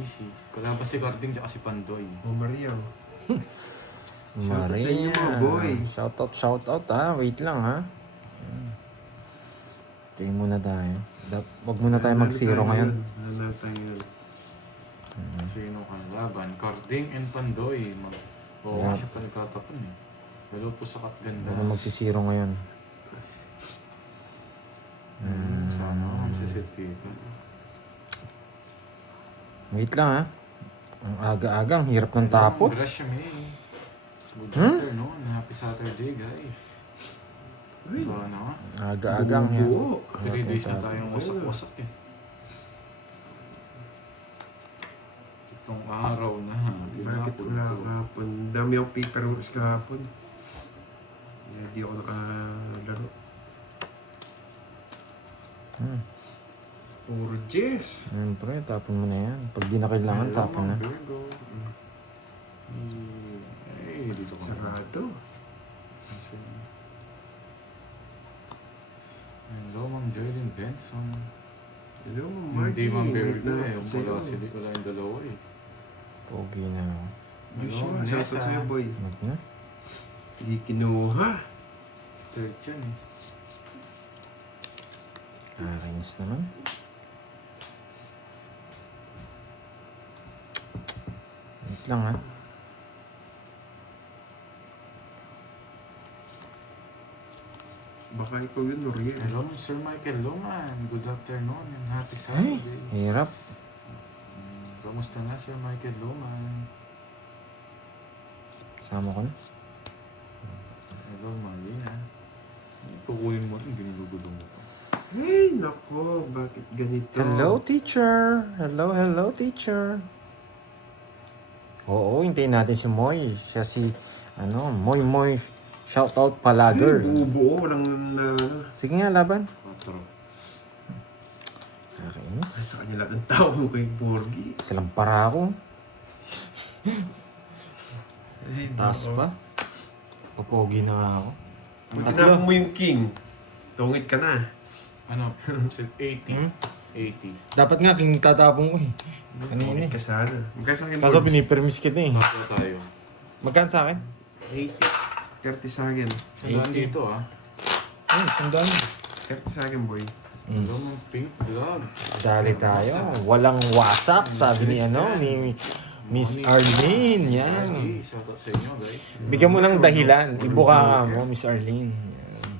JC. Kalaban si Carding tsaka si Pandoy. O Maria. Maria. sa inyo, mga boy. Shoutout ha. Wait lang ha. Tingin muna tayo. Wag muna tayo mag-zero ngayon. Nanalo tayo yun. Sino kang laban? Carding and Pandoy. Oo, siya pa nagtatapon eh. Lalo po sa Katganda. Wag mag-zero ngayon. Sana ako magsisitipan. Wait lang ha. Ang aga-aga, ang hirap ng tapot. Grasya May. Good afternoon. Happy Saturday, guys. So ano? Aga-aga ang hirap. Buo. 3 days na tayong wasak-wasak eh. Itong araw na. Bakit wala kahapon? Dami akong paperworks kahapon. Hindi ako nakalaro. Puro Jess. Siyempre, tapon mo na yan. Pag di na kailangan, tapon na. Virgo. Eh, dito ko. Sarado. Hello, Ma'am Joylyn Benson. Hello, Ma'am Hindi, Margie. Ma'am Wait Virgo na eh. ako Wala sa'yo. wala yung dalawa eh. Pogi na ako. Wish Hello, mo. Shoutout Nessa. sa'yo, boy. Wag na. Hindi kinuha. Straight yan eh. Nakakainis naman. Wait lang ha. Baka ikaw yun, Noriel. Hello, Sir Michael Luman. Good afternoon and happy Ay, Saturday. hirap. Kamusta na, Sir Michael Luman? Sama ko na. Hello, Marlena. Kukunin mo rin, ginugulo mo pa. Hey, nako. Bakit ganito? Hello, teacher. Hello, teacher. Oo, hintayin natin si Moy. Siya si, Moy. Shoutout Hey, Palager. buo-buo. Walang Sige nga, laban. 4. Nakakainis. sa kanila ng tao mo kay Borgie. Silang para ako. Taas pa. Papogi na nga ako. Buti na mo yung king. Tungit ka na. Ano? Set 80. 80. Dapat nga, king tatapong ko eh. Tungit ka sana. Magkano sa akin, Kaso Borgie? pinipermis kita eh. Tatlo tayo. Magkano sa akin? 80. 30 sa akin. Sandaan dito ah. Sandaan. 30 sa akin, boy. Hello, mga pink vlog. Dali tayo. Walang wasak, sabi ni ni Miss Arlene. Yan. Margie, shoutout sa inyo guys. Bigyan mo ng dahilan. Ibuka ka mo, Miss Arlene. Yan.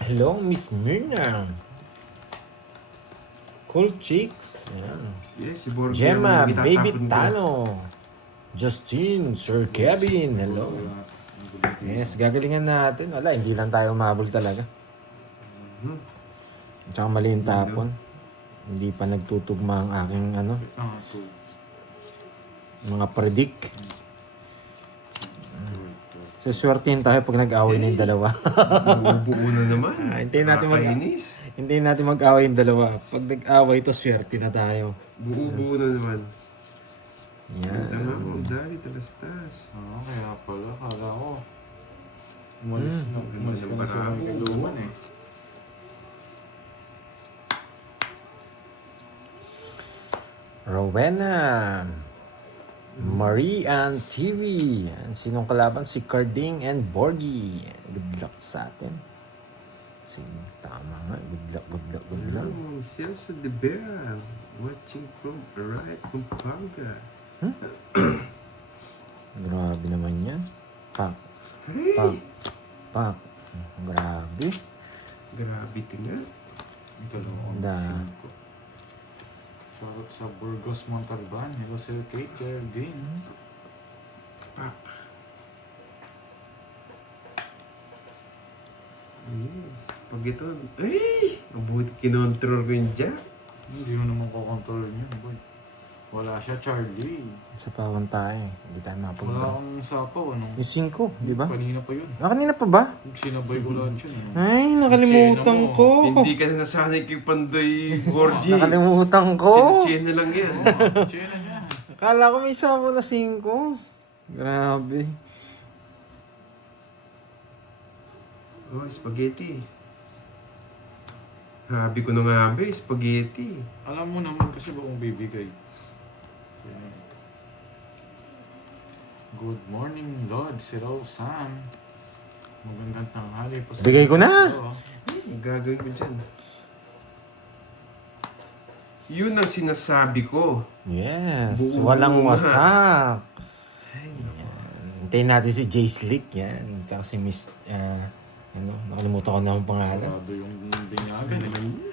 Hello, Miss Myrna. Cool chicks. Yan. Yes, si Borgie. Gemma, ang Baby itatapon ko. Tano. Justine, Sir Kevin. Hello. Yes, gagalingan natin. Wala, hindi lang tayo umabol talaga. Mhm. Tsaka mali yung tapon. Hindi pa nagtutugma ang aking mga predict. Saswertihin tayo pag nag-away na yung dalawa. Buo na naman. Hintayin natin Nakakainis. Hintayin natin mag-away yung dalawa. Pag nag-away ito, swerte na tayo. Buo na naman. Yan. Tama mo, dali, talastas. Kaya pala, kala ko. Umalis ka na sa mga kaluman eh. Rowena. Marie and TV. Yan. Sinong kalaban? Si Carding and Borgie. Good luck sa atin. Tama nga. Good luck. Oh, Celso de Vera. Watching from right Pampanga. Grabe naman yan. Pak. Hey! Grabe. Gravity nga. Dalawang Da. 5. Shoutout sa Burgos Montalban. Hello, Sir Kate Geraldine. Pak. Yes. Pag ito, ay! Mabuti kinontrol ko yung jack. Hindi mo naman kukontrol yun, boy. Wala siya, Charlie. Sa pawan tayo. Hindi tayo Wala mapunta. kang sapaw, ano? Yung 5, di ba? Kanina pa yun. Kanina pa ba? Sinabay ko lang yun, ano? Ay, nakalimutan Chino mo. ko. Hindi ka na nasanay kay Pandoy Borgie. Nakalimutan ko. Chine lang yan. China niya. Akala ko may sapo na 5. Grabe. Oh, spaghetti. Sabi ko na nga ba, spaghetti. Alam mo naman kasi ba kung bibigay. So, yun. Good morning, Lord. Si Rosan. Magandang tanghali po sa Bigay ko na. ito. Ang gagawin ko dyan. Yun ang sinasabi ko. Yes, Buo walang nga. wasak. Ay, Yan. Hintayin natin si Jay Slick, yan. Tsaka si Miss, ano, nakalimutan ko na ang pangalan. Sarado yung binyagan eh.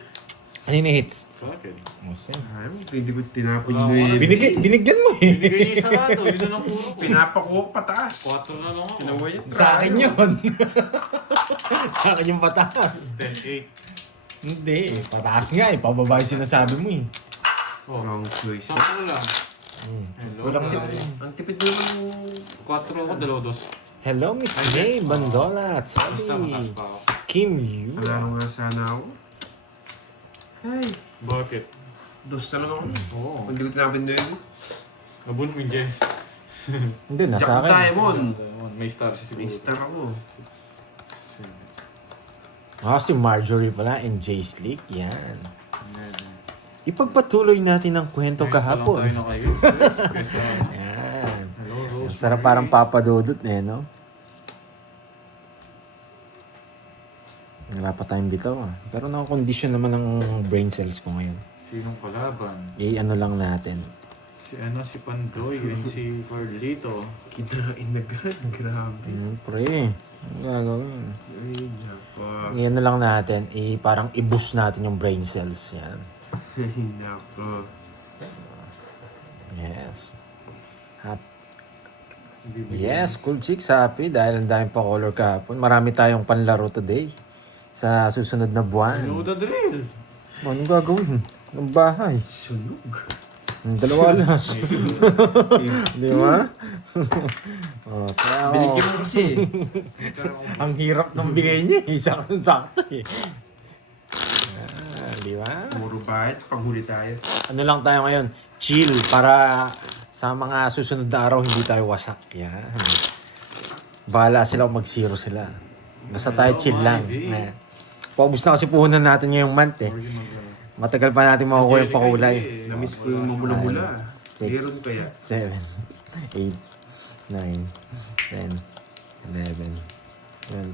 Ano yung hits? Sa akin. Musin. ay, hindi ko tinapon Wala nyo ko eh. Binigyan mo eh. Binigay niya yung sarado. Yun na lang puro. Pinapakuha ko pataas. 4 na lang ako. Tinaway yung Sa akin yun. Sa akin yung pataas. 10-8. Hindi, pataas nga eh. Pababa yung sinasabi mo eh. Oh, Wrong choice. 10 lang. Hello, Kulang guys. din. Ang tipid naman 4 ako, 2-2. Hello, Miss Ay, May yes. Bandola. Basta Sabi, mataas pa ako. Kim Yu. Palaro nga sana ako. Ay, Bakit? dos na lang ako. Oo. Hindi ko tinapon nyo yun. Nabun mo yung Jess. Hindi, nasa Jack akin. Diamond. May star siya siguro. May star ako. Si Marjorie pala and Jay Slick. Yan. Ipagpatuloy natin ang kwento kahapon. Ngayon pa lang tayo naka-use. Kesa, Yan. hello, Rose. Sarap parang papadudot eh, no? Wala pa tayong bitaw ah. Pero naka-condition naman ang brain cells ko ngayon. Sinong kalaban? I-ano lang natin. Si Pandoy, yung si Carlito. Kinain agad. Grabe. Siyempre. Ang gagawin. Ay, nako. I-ano lang natin. Parang i-boost natin yung brain cells. Yan. Ay, nako. Yes. Happy. Bibigyan. Yes, cool chicks. Happy dahil ang daming pa color kahapon. Marami tayong panlaro today. Sa susunod na You know buwan. the drill. Anong gagawin? Ng bahay. Sunog. Ang dalawa alas. Di ba? Kaya ako, Binigyan mo kasi. ang hirap ng bigay niya eh. Sakto eh. Di ba? Puro bayad. Panghuli tayo. Ano lang tayo ngayon? Chill para sa mga susunod na araw hindi tayo wasak. Yan. Bahala sila kung mag-zero sila. Basta tayo chill lang. Eh. Paubos na kasi puhunan natin ngayong month eh. Matagal pa natin makukuha yung pakulay. Namiss ko yung mabula-bula. Six. Meron kaya. 7, 8, 9, 10, 11, 12,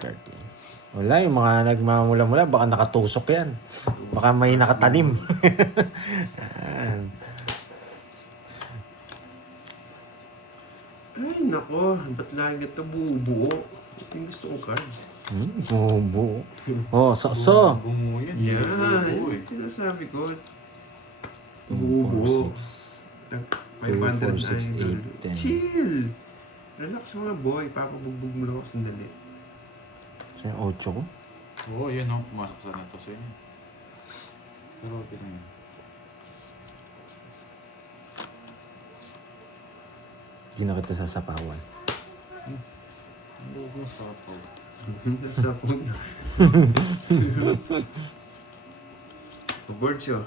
13. Wala, yung mga nagmamula-mula, baka nakatusok yan. Baka may nakatanim. Yan. Ay, nako. Ba't lagi ito buo-buo? Ito yung gusto kong cards. Buo. Oh, so. Bumuo yan. Yan. Bumuo eh. Sinasabi ko. Buo-buo. 500 6, 8, 10. Chill! Relax mga boy. Papabugbog mo lang ako sandali. Sa 8 ko. Oo, yan o. Pumasok sa nato sa inyo. Pero okay lang yun. Hindi na kita sasapawan. Ang loob ng sapaw. Sa phone. Board siya.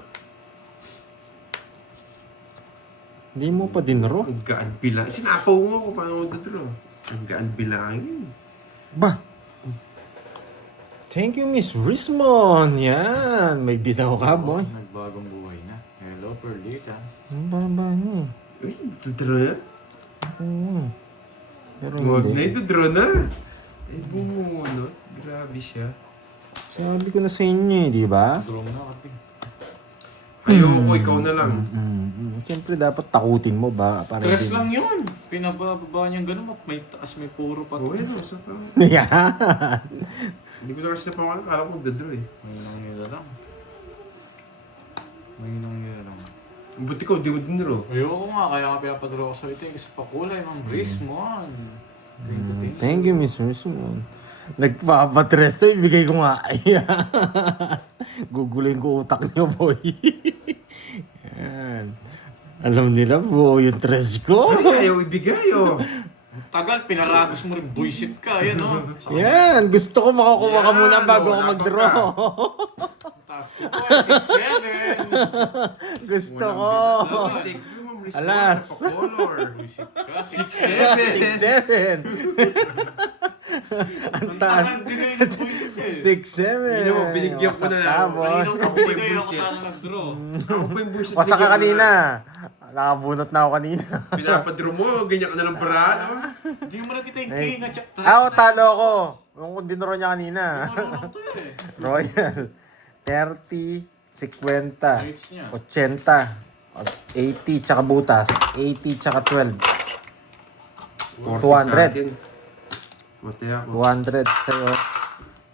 Hindi mo pa dinro. Ang gaan bilang. Sinapaw mo ako paano magdodro. Ang gaan bilangin. Ba? Thank you, Miss Rismon. Yan. May bitaw ka, boy. Nagbagong buhay na. Hello, Perlita. Ang baba niya. Uy, dodro na? Oo. Pero Huwag na, hindi. dodro na. Eh, bumunot. Grabe siya. Sabi ko na sa inyo eh, di ba? Drum na kating. Ayoko, ikaw na lang. Siyempre dapat takutin mo ba? Para Stress din- lang yun. Pinababa niyang ganun. May taas, may puro pa. Oo, yan o. Sa pa. Yan. Hindi ko na kasi napawalan. Kala ko magdodro eh. May nang nila lang. May nang nila lang. Buti ko, di mo dinro. Ayoko nga, kaya ka pinapadraw ko sa ito yung sa pakulay ng Rismon. Thank you, thank you. Thank you, Miss Rismon. Nagpapatres to, ibigay ko nga. Gugulin ko utak niyo, boy. Yan. Alam nila, buo yung tres ko. Ay, ayaw ibigay oh. Tagal, pinaragos mo rin, buisit ka, yan o. Yan, gusto ko makakuha ka Yan, muna bago ako wala pa mag-draw. Taas ko po, 6-7. Gusto ko. Alas. Alas. Color. Buisit ka, 6-7. 7. Ang taas. Bigay ng bullshit eh. 6-7. Yun mo, binigyan ko na lang. Kaninang Ako pa yung bigay ako bullshit. sana nag-draw. Ako pa yung bullshit. Wasa ka bigyan ko kanina. na. Nakabunot na ako kanina. Pinapadraw mo, ganyan ka na ng paraan. Hindi mo na kita yung king at saka. Ah, talo ako. Yung dinuro niya kanina. Marunong to eh. Royal. 30, 50, Rates niya. 80, 80 tsaka butas, 80 tsaka 12. 40 200. sa akin. Mati ako. 200 sa'yo.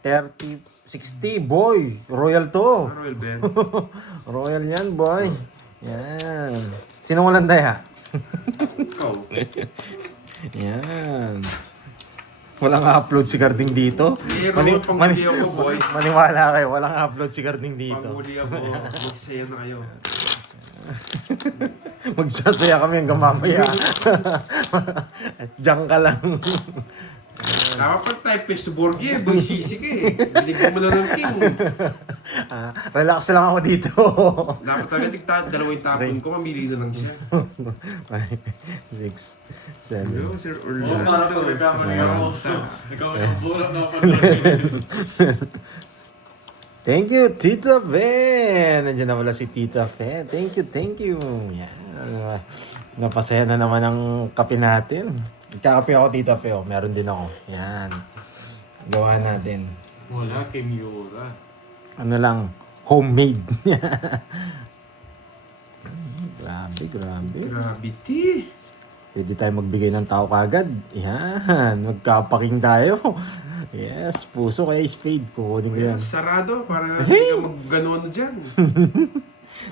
30, 60, boy. Royal to. Royal Ben. Royal yan, boy. Yan. Sino walang daya? Ikaw. Yan. Walang upload si Garding dito. Meron, panghuli ako, boy. Maniwala kayo, walang upload si Garding dito. Panghuli ako, magsaya na kayo. Magsasaya kami hanggang mamaya. Diyan ka lang. Dapat pag tayo Pesto Borgie, boy sisi ka eh. Binigyan mo na ng king. Relax lang ako dito. Dapat talaga dalawang tapon ko, mamili na lang siya. 6, 7. Hello, Sir Oo, parang Orlando. pag nagkamali ako. Nagkamali ako. Bulak na ako. Thank you, Tita Fe. Nandiyan na wala si Tita Fe. Thank you. Yan. Napasaya na naman ang kape natin. Nagkakape ako, Tita Fe. Oh. Meron din ako. Yan. Gawa natin. Wala kay Miura. Ano lang, homemade. Grabe. Gravity. Pwede tayo magbigay ng tao kagad. Yan. Magkapaking tayo. Yes, puso kaya spade. Kukunin ko yan. Sarado para hindi ka mag-ganon dyan.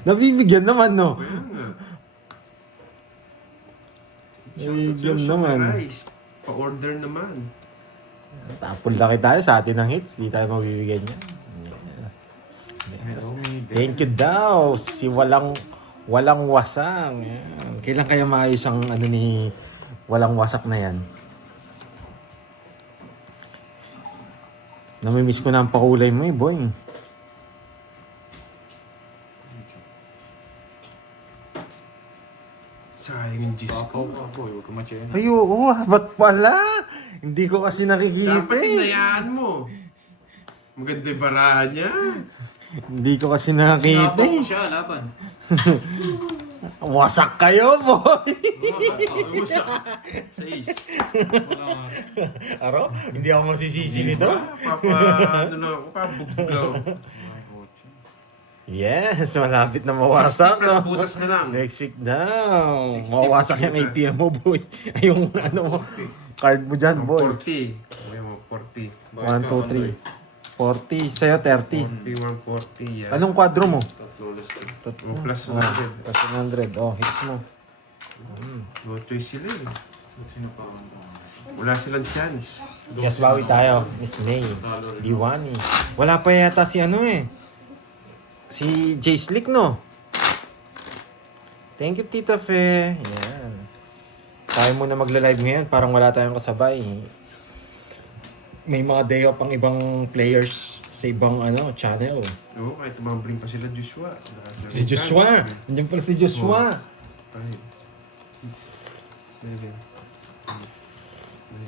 Nabibigyan naman, no? Kaya nga. Nabibigyan Shoutout naman. sa Rice. Pa-order naman. Tapon laki tayo sa atin ng hits. Di tayo mabibigyan niya. Yes. Thank you daw. Si walang wasang. Yan. Kailan kaya maayos ang ano ni walang wasak na yan? Namimiss ko na ang pakulay mo eh, boy. Sayang yung Diyos Papaw ko. ka boy. Huwag ka matyayin. Ay, oo. Ba't pala? Hindi ko kasi nakikita Dapat eh. tinayaan mo. Maganda yung barahan niya. Hindi ko kasi nakikita Sinabaw ko eh. siya. Laban. Wasak kayo, boy! Sais. Wala nga. Aro? Hindi ako masisisi nito. Ano lang ako, pabuglaw. Ay, kotse. Yes, malapit na mawasak. 60 plus no? butas na lang. Next week daw. 60 Mawasak plus yung butas. ATM mo, boy. Ay, yung ano mo, card mo dyan, boy. 40. Okay mo, 40. 1, 2, 3. 40. Sa'yo, 30. 41, 40. Yan. Anong kwadro mo? Tatlo less to. Oh, plus Ah, 100. plus 100. Oh, hits mo. No choice sila eh. Ba't sinapakan ko? Wala silang chance. Yes, bawi tayo. Miss May. Diwani. Wala pa yata si ano eh. Si Jay Slick, no? Thank you, Tita Fe. Yan. Tayo muna magla-live ngayon. Parang wala tayong kasabay. May mga day off ang ibang players sa ibang channel. Oo, kahit tumambling pa sila Joshua. Wala silang Si Joshua. chance. Nandiyan pala si Joshua. 5, 6, 7, 8, 9,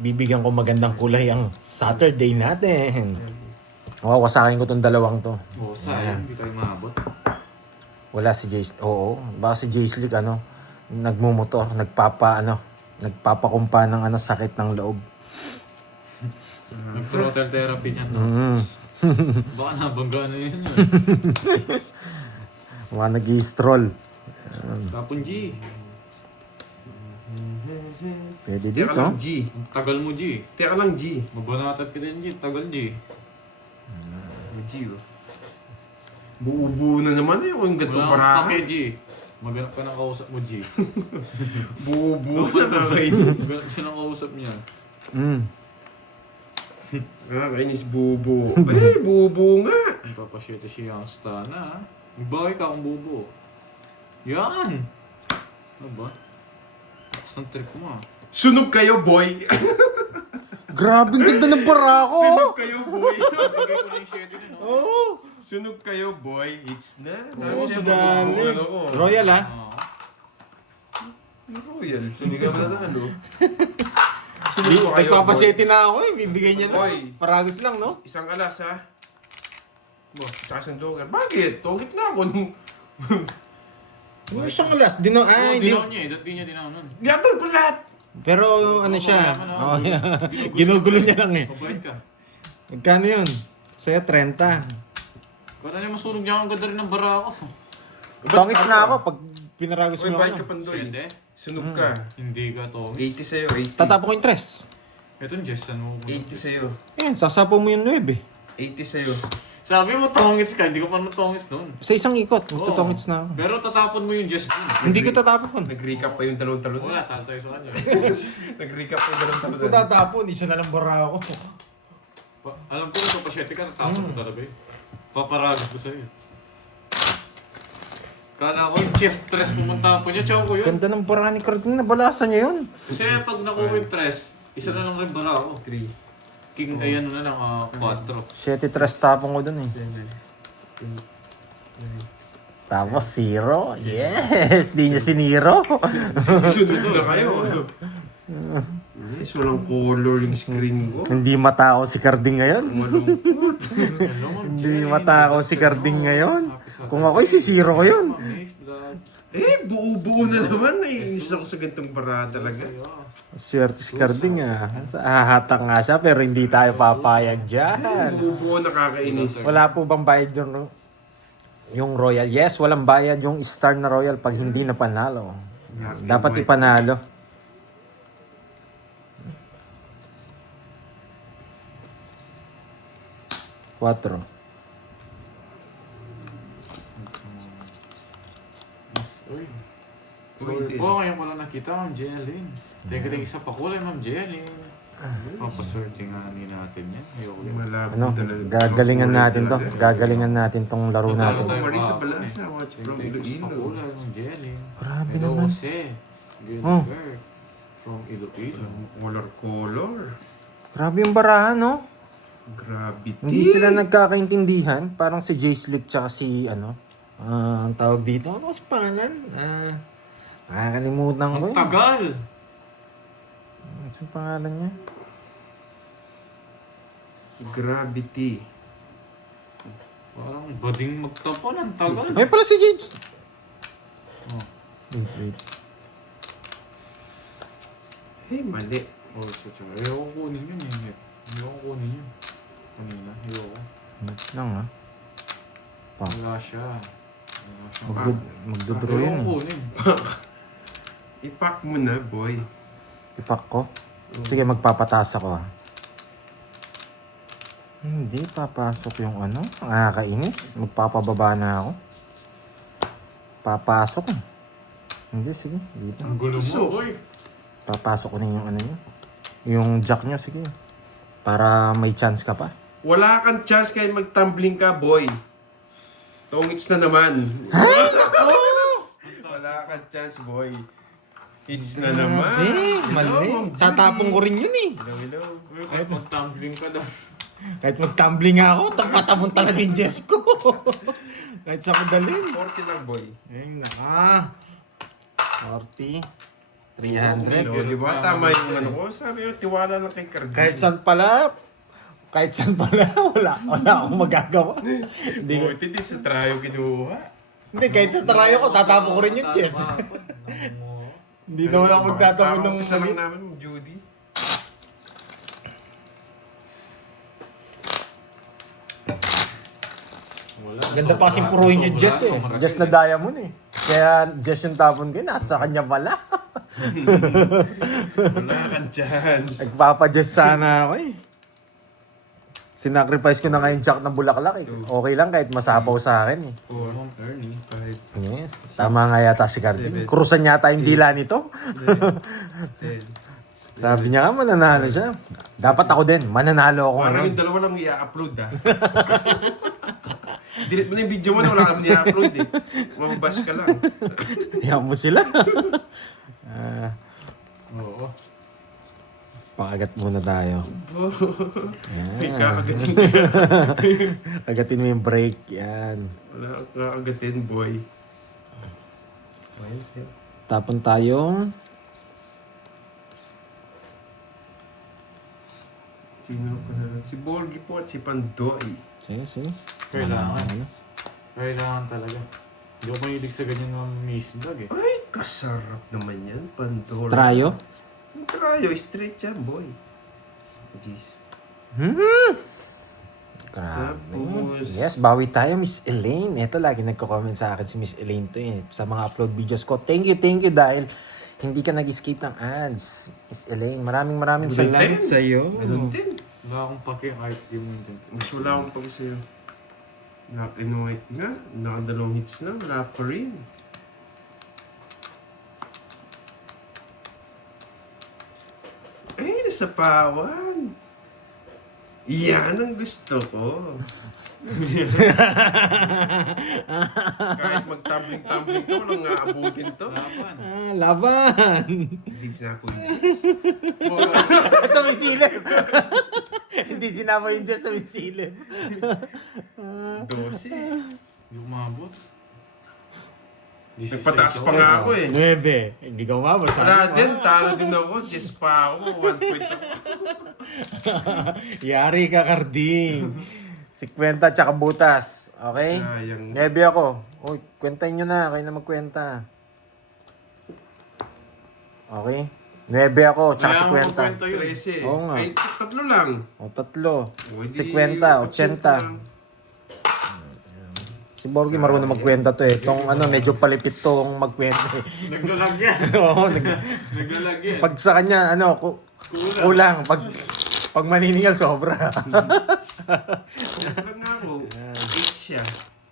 Bibigyan ko magandang kulay ang Saturday natin. Wawasakin ko tong dalawang to. Oo, sayang. Hindi tayo maabot. Wala si Jay. Oo. Baka si Jay Slick nagmumotor, nagpapakumpa ng sakit ng loob. Nag-throttle therapy niya. Mm. Baka nabangga na yun yun. Mga nag-i-stroll. Tapon G. Pwede Teka dito. lang, G. Ang tagal mo G. Teka lang, G. Mabanatag ka din G. Tagal G. G, oh. Buo-buo na naman eh. Yung Wala gatong kang parahan. pake G. Maganap ka ng kausap mo G. Buo-buo na nakakainis. Maganap siya ng kausap niya. Mm. Nakakainis, buo-buo. Eh, buo-buo nga. Ipapasyete siya ang star na. Bagay ka kung bubo. Yan! Ano ba? Tapos ng trip mo ah. Sunog kayo, boy. Grabe, ang ganda ng bara ko. Sunog kayo, boy. Bigay ko na yung shete nun. Oh. Sunog kayo, boy. It's na. Oo, siya, sudali. buo-buo, ano ko. Royal ah. Oo. Royal. Sunog ka na ano. Sino kayo, Nagpapaseti na ako eh. Bibigay niya na. Boy. Paragos lang, no? Isang alas, ha? Tsaka isang joker. Bakit? Togit na ako nung... Yung isang alas. Hindi. Dinaon niya eh. Dati niya dinaon nun. Yatol ko lahat! Pero ano siya? Wala ka na. Oh, yeah. Ginugulo niya lang eh. Mabait ka. Magkano yun? Sa'yo 30. Kaya na masunog niya ang ganda rin ng bara ako. Tongis na ako pag pinaragos Uy, mo bayad ka ako. pandoy. Siyete? Sunog ka. Hindi ka to. 80 sa'yo, 80. Tatapo ko yung 3. Ito yung Jess, ano? 80 sa'yo. Ayan, sasapo mo yung 9 eh. 80 sa'yo. Sabi mo tongits ka, hindi ko pa naman tongits doon. Sa isang ikot, magtutongits na ako. Pero tatapon mo yung Jess doon. Hindi ko tatapon. Nag-recap pa yung talon-talon. Wala, talo tayo sa kanya. Nag-recap pa yung talon-talon. Kung tatapon, isa na lang bara ako. Alam ko na ito, pasyete ka, tatapon mo talaga eh. Paparagod ko sa'yo. Kala ko yung chest stress pumunta po niya, chow ko yun. Ganda ng bara ni Carding, nabalasan niya yun. Kasi pag nakuha yung stress, isa na lang rin bara ako. 3. King, ayan na lang, 4. 7 3 tapong ko dun eh. 7. 8. 9. Tapos 0. Yes! Di niya siniro. Susunod na kayo. Yes, walang color yung screen ko. Hindi matakaw si Carding ngayon. Malungkot. Hello, Ma'am Hindi Jenny. matakaw si Carding ngayon. Kung ako'y sisiro ko yun. Buo-buo na naman. Naiinis ako sa gantong bara talaga. Swerte si Carding ah. Hahatak nga siya pero hindi tayo papayag dyan. Buo-buo nakakainis. Wala po bang bayad yung Royal? Yes, walang bayad yung Star na Royal pag hindi na panalo. Dapat ipanalo. Quatro. Uy. Uy, Sorry po, ngayon ko lang nakita, Ma'am Jelly. Teka, isa pa kulay, Ma'am Jelly. Papaswerte nga natin yan. Ayoko yan. Malabo Ano? talaga. Gagalingan Kulay natin to. talaga. Gagalingan natin tong laro Natalo natin. tayo Marisa kahapon Balasa, eh. watch from Teka, isa pa Iloilo. kulay, Ma'am Jelly. Grabe Hello, naman. Jose. Good Oh. work. From Iloilo. Color. Grabe yung barahan, no? Gravity. Hindi sila nagkakaintindihan. Parang si Jay Slick tsaka si ang tawag dito. Ano kasi pangalan? Nakakalimutan ko Ang yun. tagal! Ano yung pangalan niya? Gravity. Parang bading magtapon, ang tagal. Ay pala si Jay. Oh. Wait. Hey, mali. Oh, so, ayoko kunin yun eh. Ayoko kunin yun. Kanina, ayoko. Wait lang ha. Wala siya. Wala siya. Magdodro yun Ayoko eh. kunin. Ipack mo na, boy. Ipak ko. Sige, magpapataas ako ha. Hindi, papasok yung ano. Nakakainis. Magpapababa na ako. Papasok. Hindi, sige. Dito. Ang gulo mo, boy. Papasok ko na yung ano nyo. Yung jack nyo, sige. Para may chance ka pa. Wala kang chance kahit mag-tumbling ka, boy. Tongits na naman. Wala kang chance, boy. Hits na naman. Hello, Ma'am Judy. Tatapong ko rin yun eh. Hello. Uy, kahit mag-tumbling ka daw. Kahit mag-tumbling nga ako, tapatapon talaga yung Jess ko. Kahit sa madalin. 40 lang, boy. Ayun na. 40. 300. Hello, di ba? Tama yung ano ko. Sabi yung tiwala lang kay Cardin. Kahit saan pala, wala akong magagawa. Hindi, Buti din sa trayo kinuha. hindi, kahit sa tarayo ko, tatapon ko rin yung Jess. Hindi naman ako magtatapon ng isa lang mali. namin, Judy. Wala. Ganda pa kasing puruhin yung Jess eh. Jess na diamond eh. Kaya Jess yung tapon ko, nasa kanya pala. Wala kang chance. Nagpapa-Jess sana ako eh. Sinacrifice ko na nga yung jack ng bulaklak eh. Okay lang kahit masapaw sa akin eh. 4, Ma'am Ernie. 5, Yes. Tama nga yata si Cardin. Kurusan yata yung dila nito. 10. Sabi niya nga mananalo siya. Dapat ako din. Mananalo ako Parang ngayon. yung dalawa lang i-upload ah. Delete mo na yung video mo na wala kang i-upload eh. Mababash ka lang. Yan mo sila. Oo. Pakagat muna tayo. May Yan. kakagatin. Kagatin mo yung break. Yan. Wala kang kakagatin, boy. Tapon tayong Sino pa na? Si Borgie po at si Pandoy. Sige, sige. Kailangan. Ano? Kailangan talaga. Hindi ako mahilig sa ganyan ng miss vlog eh. Ay, kasarap naman yan. Pandora. Trayo? Yung trayo, straight yan, boy. Jeez. Grabe. Tapos- Yes, bawi tayo, Miss Elaine. Ito, lagi nagko-comment sa akin si Miss Elaine to eh. Sa mga upload videos ko. Thank you dahil hindi ka nag-escape ng ads. Miss Elaine, maraming salamat sa'yo. Ganun din. Wala akong pake kahit di mo yun. Mas wala akong pag sa'yo. Black and white nga. Nakadalawang hits na. Wala pa rin. Ay, nasa pawan. Yan ang gusto ko. Kahit mag-tumbling-tumbling ka, walang aabutin to. Laban. Laban! Hindi sinapo yun. Sumisilip! Hindi sinama yung Diyos sumisilip. 12. Hindi umabot. Nagpataas pa nga ako eh. 9. Hindi ka umabot. Wala din, talo din ako. Just pa ako. 1 point ako. Yari ka, Karding. 50 tsaka butas. Okay? Sayang. 9 ako. Uy, kwentahin nyo na. Kayo na magkwenta. Okay? 9 ako, tsaka Kaya mo magkwento 50. yun. 13. Oo nga. Ay, tatlo lang. O, 3. O, di 50, 80. Si Borgie marunong magkwenta to eh. Tong ano, medyo palipit tong magkwenta eh. Naglalag yan. Oo, Naglalag yan. pag sa kanya, ano, kulang. Pag maniningal, sobra. Tatlo nga ako. 8 siya.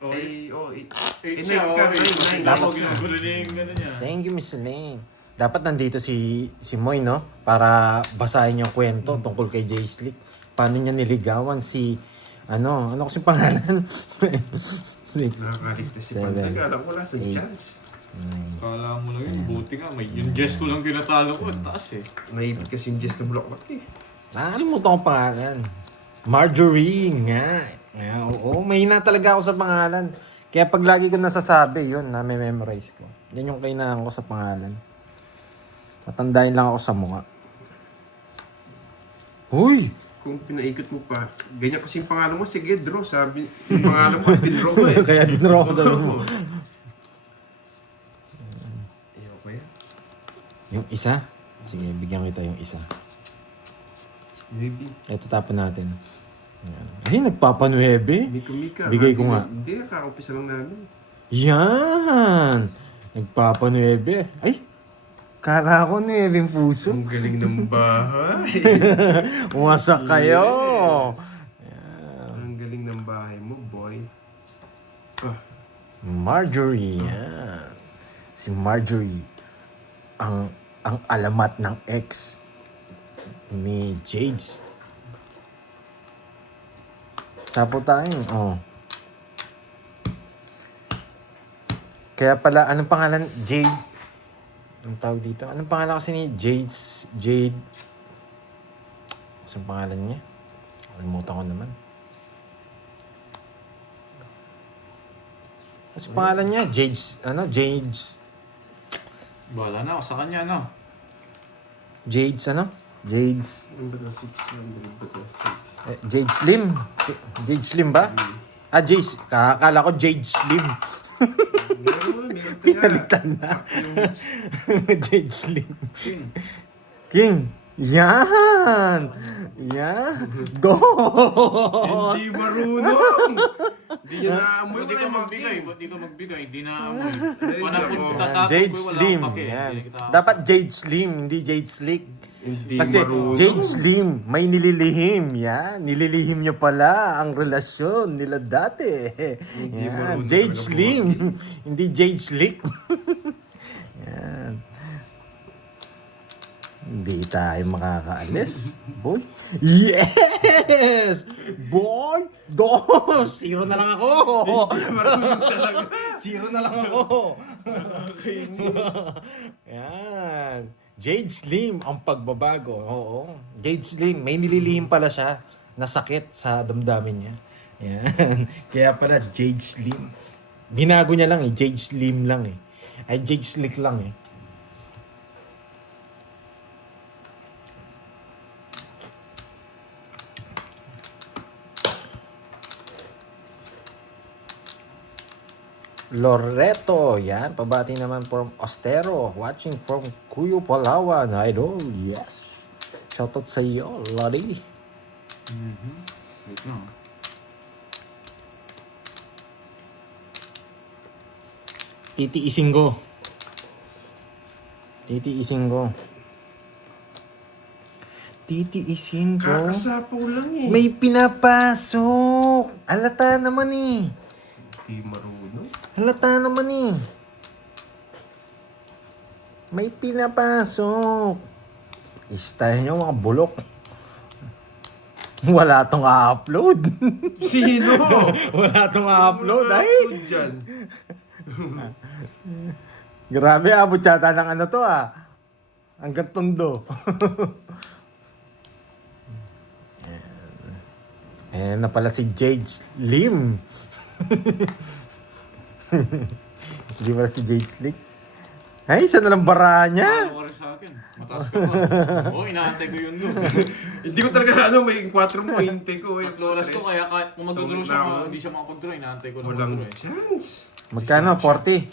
Oh, Ay, oh, 8. Eh, Eh, siya, nine ka, okay. nine. Dapat ginugulo niya yung gano'n niya. Thank you, Miss Elaine. Dapat nandito si Moy, no? Para basahin yung kwento tungkol kay Jay Slick. Paano niya niligawan si, ano kasing pangalan? Nakakaligtas si Seven. Panday. Kala ko wala sa 8. chance. Kala mo lang yun, buti nga. Yung Jess ko lang kinatalo ko, ang taas eh. Naibig kasi yung Jess na block back eh. Nakalimutan ko pangalan. Marjorie nga. Oo, mahina talaga ako sa pangalan. Kaya pag lagi ko nasasabi, yun, na may memorize ko. Yan yung kailangan ko sa pangalan. Matandain lang ako sa mukha. Huy! Kung pinaikot mo pa, ganyan kasi yung pangalan mo, sige, draw. Sabi, yung pangalan mo, dinraw mo eh. Kaya dinraw ako sa mo. Ayaw ko yan. Yung isa? Sige, bigyan kita yung isa. Maybe. Ito tapon natin. Yan. Ay, nagpapanuebe. Mika-mika. Bigay ko nga. Hindi, kakaupisa lang namin. Yan! Nagpapanuebe. Ay! Kala ko nuebeng puso. Ang galing ng bahay. Wasak kayo! Ang galing ng bahay mo, boy. Ah, Marjorie. Yan. Si Marjorie. Ang alamat ng ex ni Jades. Sapo tayo. Oh. Kaya pala, anong pangalan? Jade. Anong tawag dito? Anong pangalan kasi ni Jade? Anong pangalan niya? Kalimutan ko naman. Anong pangalan niya? Jades. Bahala na ako sa kanya, no? Jades. ano ba ito? 600 ba ito? Jade Slim. Jade Slim ba? Jade. Akala ko Jade Slim. Meron ka Pinalitan na. Jade Slim. King. King. Yan. Go. Hindi marunong! Hindi niya naamoy. Ba't di ka magbigay? Ba't di ka magbigay? Hindi na amoy. Dali Panapon ako. tatapon Jade ko, wala Slim. akong pake. Yan. Hindi kita- Dapat Jade Slim, hindi Jade Slick. Hindi Kasi marunong. Jade Slim, may nililihim. Yan. Nililihim niyo pala ang relasyon nila dati. Hindi Yan. marunong Jade talaga Slim, hindi Jade Slick. Yan. Hindi tayo makakaalis. Boy. Yes! Boy! Zero na lang ako! Zero na lang ako! Yan. Jade Slim, ang pagbabago. Oo. Jade Slim, may nililihim pala siya na sakit sa damdamin niya. Yan. Kaya pala Jade Slim. Binago niya lang eh. Jade Slim lang eh. Ay, Jade Slick lang eh. Loreto. Yan. Pabati naman from Ostero. Watching from Cuyo, Palawan. Idol. Yes. Shoutout sa iyo, Lodi. Wait lang. Titiisin ko. Titiisin ko. Titiisin ko. Kakasapaw lang eh. May pinapasok. Halata naman eh. Di marunong. Halata naman eh. May pinapasok. Style nyo mga bulok. Wala tong upload. Sino? Wala tong upload. Ay! Upload dyan. Grabe, abot yata ng ano to ah. Hanggang tondo. Ayan na pala si Jade Lim. Hindi pala si Jade Slick. Ay, isa na lang bara niya. Ano ka rin sa akin? Mataas ka pa. Oo, inaantay ko yun doon. Hindi ko talaga may 4 point ko eh. 4 oras ko kaya kahit kung mag-draw siya, hindi siya makapag-draw, inaantay ko na Walang mag-draw eh. chance. Magkano? 40?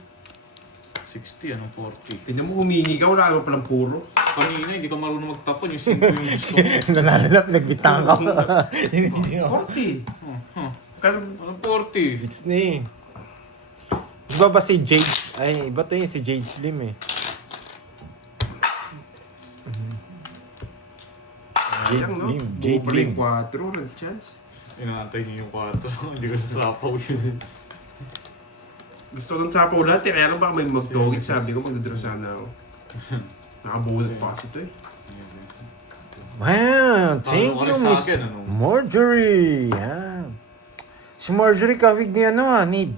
60, anong 40? Tignan mo humingi ka, wala ka palang puro. Kanina, hindi ka marunong magtapon, yung 5 yung gusto ko. Nanalo na, nagbitang ka. 40. Anong 40? 6 na eh. Iba ba si Jade? Ay, iba to yun, si Jade Slim eh. Sayang, no? Jade Buo pala Lim. yung 4, walang chance. Inaantay niyo yung 4. Hindi ko sasapaw yun. Gusto ko ng sapaw lahat eh, kaya lang baka may mag-dogit sabi ko, magdadraw sana ako. Nakabulat pa kasi ito eh. Wow, thank Paano ka you, rin sa Miss akin, ano? Marjorie. Yan. Si Marjorie kawig ni ano ah, ni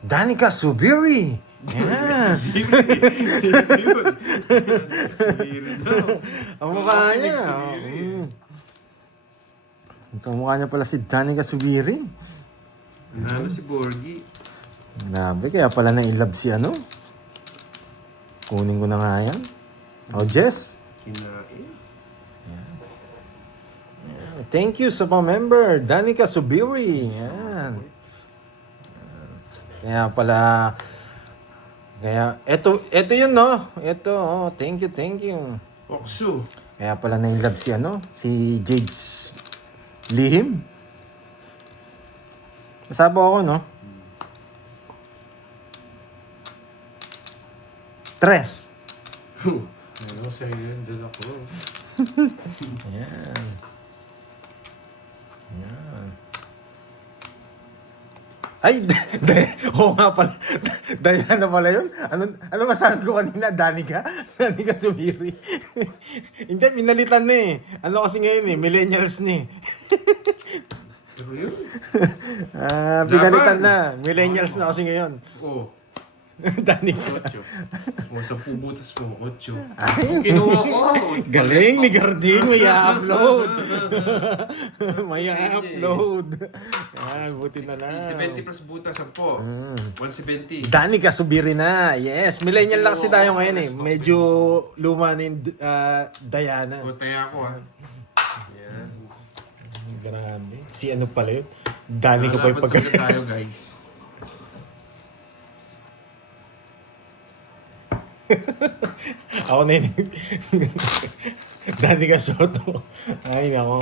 Danica Subiri. Yan. Yun. Sumiri daw. Ang mukha Kasi niya. nagsubiri eh. Ang mukha niya pala si Danica Subiri. Nalo si Borgie. Grabe, kaya pala na-inlove si ano. Kunin ko na nga yan. Oh, Jess. Kinain. Thank you sa pa-member, Danica Subiri. Yan. Kaya pala, eto yun no. Eto, oh, thank you. Oksu. Kaya pala na-inlove si ano, si Jade Lihim. Nasabo ako, no? 3. Ano sa iyo yung dala ko? Ayan. Ayan. Ay, oo nga pala. Diana pala yun. Ano masabi ko kanina? Danica? Danica Sumiri. Hindi, pinalitan na eh. Ano kasi ngayon eh, millennials na eh. Pero yun. Pinalitan na. Millennials na kasi ngayon. Oh. Danica. 8. O, 10 butas mo, 8. Ay, Kinuha ko. galing ni Garding, may upload. May upload. Buti na lang. 70 plus butas, 10. 170. Danica Subiri na. Yes, millennial lang kasi tayo ngayon eh. Medyo luma na yung Diana. Botaya ako ha. Yan. Grabe. Si ano pala yun? Danica pa yung Lalaban talaga tayo guys. Ako na yun. Danica Soto. Ay, nako.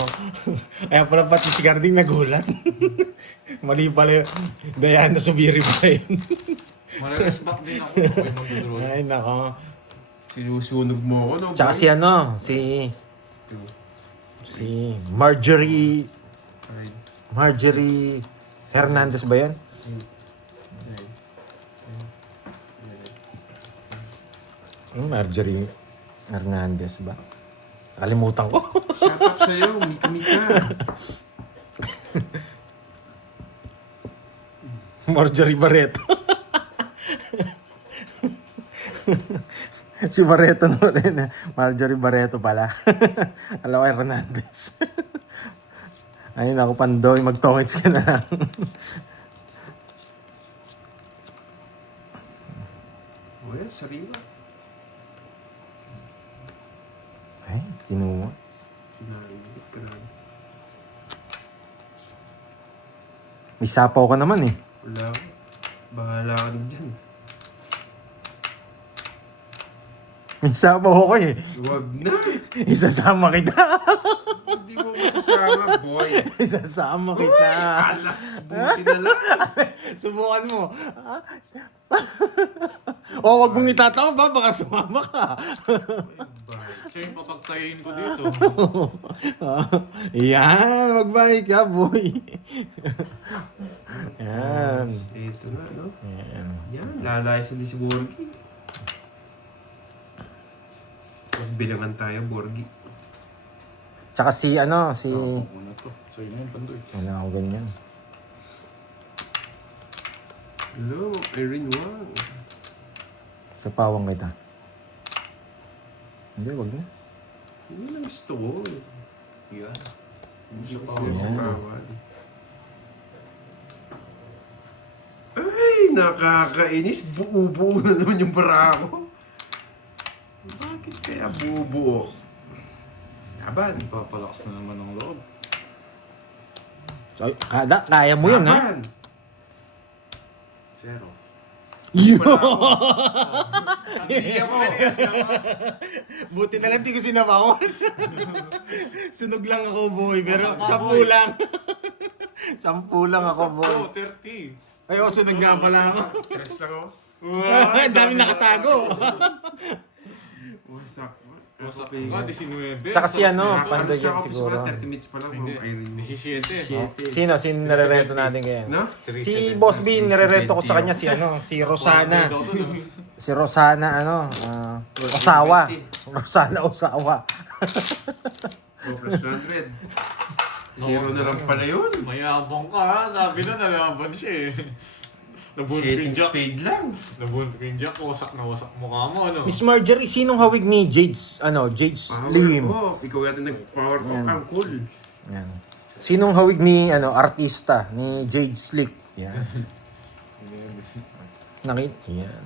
Ayan pala pati si Garding nagulat. Mali pala yun. Diana Subiri pa yun. Mare-rest back din ako kung may mag-draw. Ay, nako. Sinusunog mo ako, no? Tsaka si ano, si Marjorie Hernandez ba yan? Marjorie Hernandez ba? Kalimutan ko. Shut up sa'yo, mika-mika. Marjorie Barreto. Si Barreto naman rin. Marjorie Barreto pala. Alam ko Hernandez. Ayun ako, Pandoy. Mag-tongits ka na lang. O yan, sariwa. Ay, kinuha. Kinain. Grabe. May sapaw ka naman eh. Wala. Bahala ka din dyan. Minsan po ako eh. Huwag na. Isasama kita. Hindi mo masasama, boy. Isasama kita. Alas, buti na lang. Subukan mo. O, wag mong itatawa ba? Baka sumama ka. Siya yung papagtayin ko dito. Yan, magbay ka, boy. Yan. Ito na, no? Yan. Yan, lalayas hindi si Borgie. Bilangan tayo, Borgie. Tsaka si, ano, si... Una to. So yun yun, Pandoy. Wala ako ganyan. Hello, Irene Wang. Sa pawang kita. Hindi, wag na. Hindi na gusto ko. Yan. Hindi siya Sa pa pawang. sa pawang. Ay, nakakainis. Buo-buo na naman yung bara ko. Bakit kaya buo-buo? Laban. Papalakas na naman ng loob. So, kaya mo yun, ha? Laban. Zero. Yun! Hindi ako Buti na lang di ko sinabawan. Sunog lang ako, boy. Pero Masama, 10 boy. lang. 10 lang ako, boy. 30. Ay, sunog nga pala ako. Tres lang ako. Ang dami nakatago. Wasak. Wasak nga, 19. Tsaka si ano, Nakakalas Pandoy siya yan ako, siguro. 30 minutes pa lang. Hindi. Oh, Irene. 17. Sino? Sino nare-reto natin kaya? No? Si Boss B, nire-reto ko sa kanya si ano, si Rosana. Si Rosana ano, Osawa. Rosana Osawa. 4 plus 100. Zero na lang pala yun. Mayabang ka ha. Sabi na nalaban siya eh. Nabunod ko Setting yung Jack. spade lang. Nabunod ko yung Jack. Wasak na wasak mukha mo ano. Miss Marjorie, sinong hawig ni Jades, Jades Power Lim? off. Ikaw yata nag-power off. Yan. Ang cool. Yan. Sinong hawig ni artista ni Jade Slick? Yan. Yan.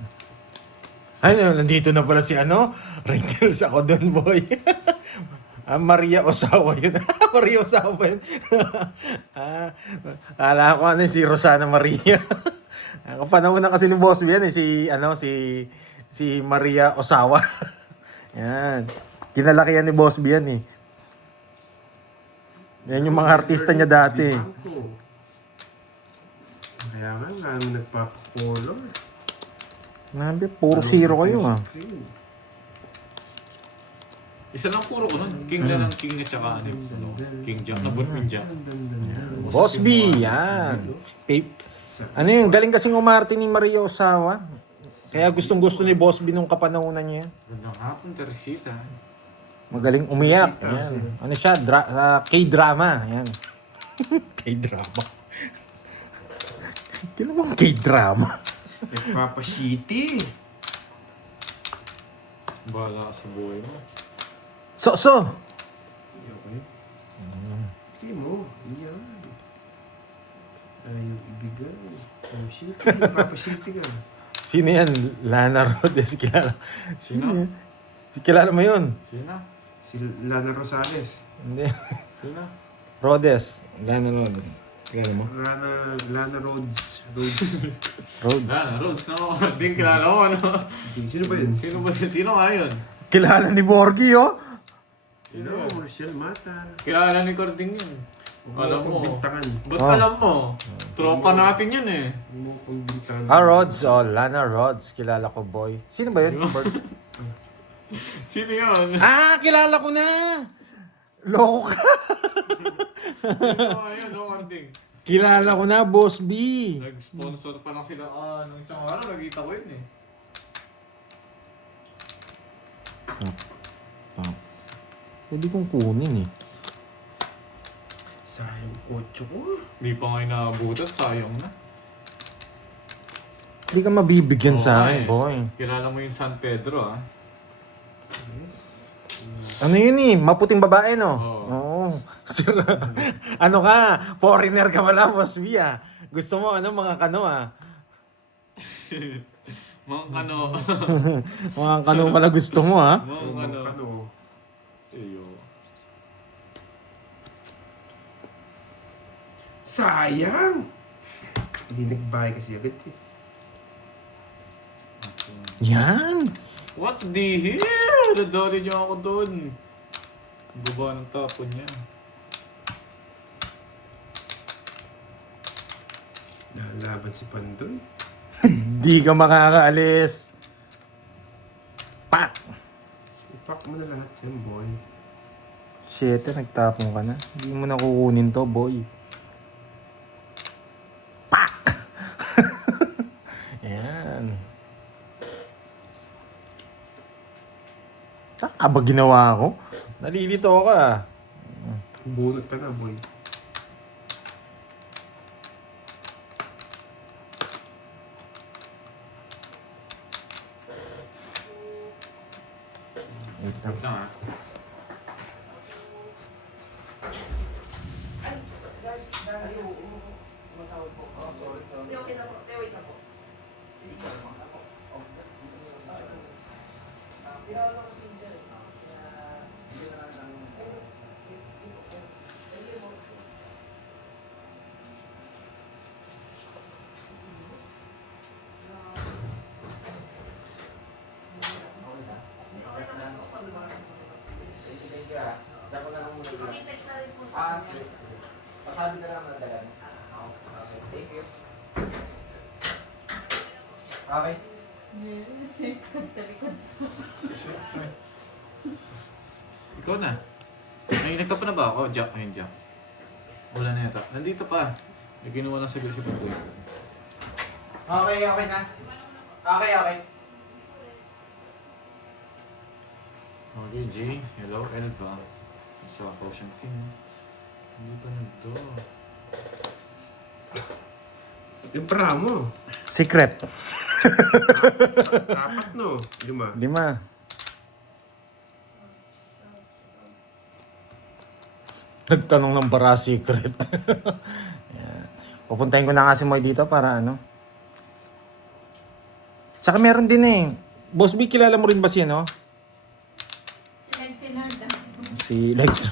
Ay, nandito na pala si Wrinkles ako doon, boy. Maria Osawa yun. Maria Osawa yun. Kala ko si Rosana Maria. Kapanahon na kasi ni Boss B yan si Maria Osawa. Yan. Kinalakihan ni Boss B yan eh. Yan yung mga artista niya dati. Kaya nga, lalo nagpapakolor. Nabi, puro zero kayo ah. Isa lang puro ko nun. King na lang king na tsaka ano. King Jack. Nabunod ko yung Jack. Boss B, yan. Ano yung galing kasing umarte ni Maria Osawa. Kaya gustong-gusto ni Boss B nung kapanahunan niya. Gandang hapon, Teresita. Magaling umiyak. Yan. Ano siya? K-drama. Yan. K-drama. Kailan mo K-drama? Nagpapashiti. Bahala ka sa buhay mo. So. Okay. Hindi mo. Iyan. Ayaw ibigay. Oh shit. Nagpapashiti ka. Sino yan? Lana Rhodes. Kilala. Sino? yan? Kilala mo yun? Sino? Si Lana Rosales. Hindi. Sino? Rhodes. Lana Rhodes. Kilala mo? Lana Rhodes. Rhodes. Rhodes, no? Hindi kilala ko, ano? Sino ba yun? Sino ba? Sino nga yun? Kilala ni Borgie, oh. Sino? Marcial Mata. Kilala ni Cording yun. Alam mo. Pagbintangan. Ba't Oh. alam mo? Tropa natin yun eh. Mo pagbintangan. Rhodes. Oh, Lana Rhodes. Kilala ko, boy. Sino ba yun? Sino yun? Kilala ko na! Loko ka. Sino yun, no, Cording? Kilala ko na, Boss B. Nag-sponsor pa lang sila. Nung isang araw, nagkita ko yun eh. Pwede kong kunin eh. Sayang 8 ko. Hindi pa nga inaabutan, sayang na. Hindi ka mabibigyan Oo sa nga akin, eh. boy. Kilala mo yung San Pedro ah. Yes. Ano yun eh? Maputing babae, no? Oo. Sir, ano ka? Foreigner ka pala, Boss B ah. Gusto mo, mga kano ah. Mga kano. Mga kano pala gusto mo ah. Mga kano. Ano? Eyo. Sayang! Hindi nagbayad kasi agad eh. Yan! What the hell? Nadali niyo ako doon. Baba ng tapon niya. Lalaban si Pandoy. Di ka makakaalis. Pak! Ipak mo na lahat yan, boy. Shit, nagtapon ka na. Hindi mo na kukunin to, boy. Pak! Yan. Ba ginawa ko? Nalilito ka. Bunot ka na, boy. Wait lang. Wait lang ah. Pasabi na lang ang dalan. Thank you. Okay. Ikaw na. Ay, nagtapa na ba ako? Jack, ayun Jack. Wala na yata. Nandito pa. May ginawa na siguro si Pandoy. Okay na. Okay. Okay, G. Hello, Elva. Isa ako siyang team. Hindi pa nagdo. Tempera mo. Secret. Apat, no? 5. 5. Nagtanong ng para secret. Yan. Pupuntahin ko na nga si Moy dito para ano. Tsaka meron din eh. Boss B, kilala mo rin ba si ano? Si Lord. Si Lex.